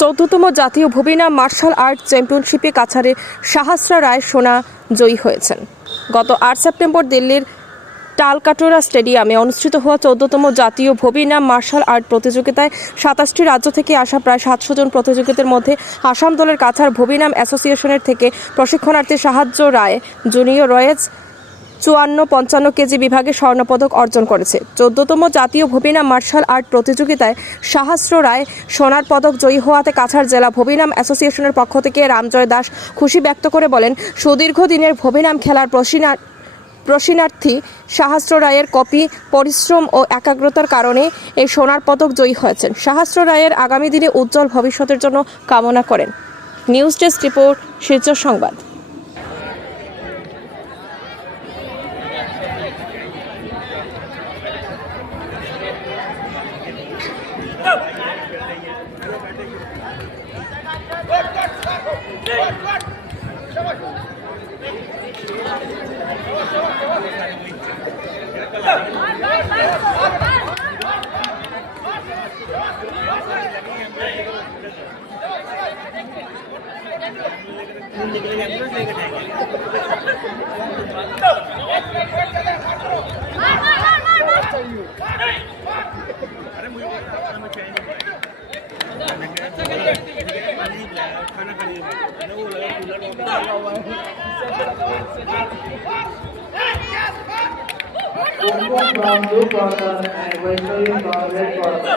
চৌদ্দতম জাতীয় Bhavina martial art চ্যাম্পিয়নশিপে কাছাড়ের সাহাসরা রায় সোনা জয়ী হয়েছেন। গত ৮ সেপ্টেম্বর দিল্লির টালকাটোরা স্টেডিয়ামে অনুষ্ঠিত হওয়া 14তম জাতীয় ভবিনা মার্শাল আর্ট প্রতিযোগিতায় ২৭টি রাজ্য থেকে আসা প্রায় ৭০০ জন প্রতিযোগীদের মধ্যে আসাম দলের কাছাড় ভবিনাম অ্যাসোসিয়েশনের থেকে প্রশিক্ষণার্থী সাহায্য রায় জুনিয়র রয়েজ ৫৪-৫৫ কেজি বিভাগে স্বর্ণপদক অর্জন করেছে। 14তম জাতীয় ভবিনাম মার্শাল আর্ট প্রতিযোগিতায় সাহাস্র রায় সোনার পদক জয়ী হওয়াতে কাছাড় জেলা ভবিনাম অ্যাসোসিয়েশনের পক্ষ থেকে রামজয় দাস খুশি ব্যক্ত করে বলেন, সুদীর্ঘ দিনের ভবিনাম খেলার প্রশিক্ষণার্থী সাহাস্র রায়ের কপি পরিশ্রম ও একাগ্রতার কারণে এই সোনার পদক জয়ী হয়েছেন। সাহাস্র রায়ের আগামী দিনে উজ্জ্বল ভবিষ্যতের জন্য কামনা করেন। নিউজ ডেস্ক রিপোর্ট, শিলচর সংবাদ। From blue corner and Vaishali from red corner.